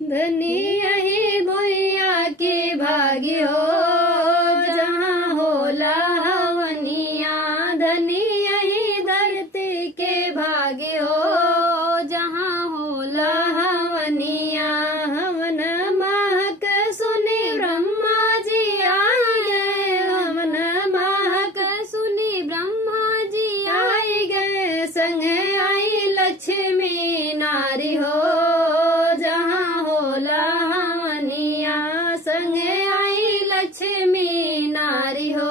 धनी यही भुइया की भागी हो जहाँ होला हवनिया। धनी यही धरती के भागी हो जहाँ होला हवनिया। हवन महक सुनी ब्रह्मा जी आई गए। हवन महक सुनी ब्रह्मा जी आई गए। संगे आई लक्ष्मी नारी हो जहाँ होला हवनिया। संगे आई लक्ष्मी नारी हो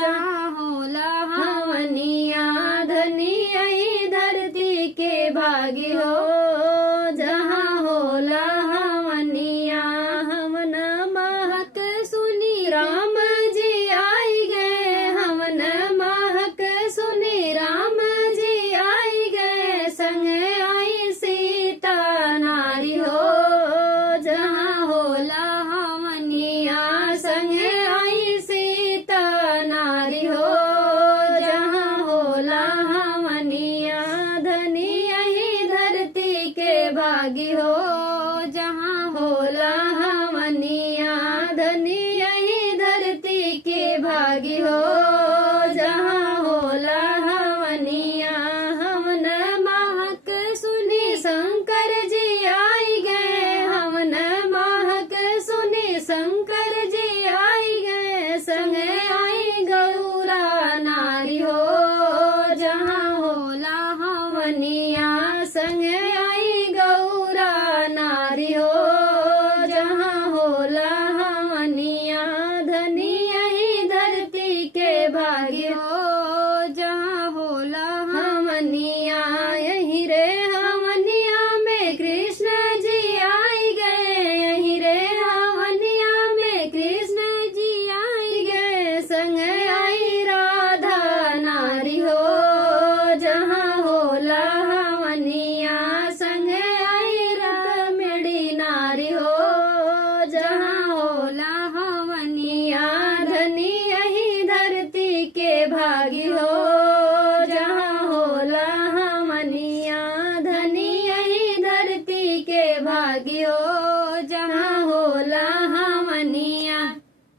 जहाँ होला हवनिया। धनी आई धरती के भागी हो जहाँ होला हवनिया। हवन महक सुनी राम जी आई गए। हवन महक सुनी राम जी आई गए। संग आई सीता नारी हो जहाँ होला हवनिया। संग आई सीता नारी हो जहाँ होला हवनिया। धनी यही धरती के भागी हो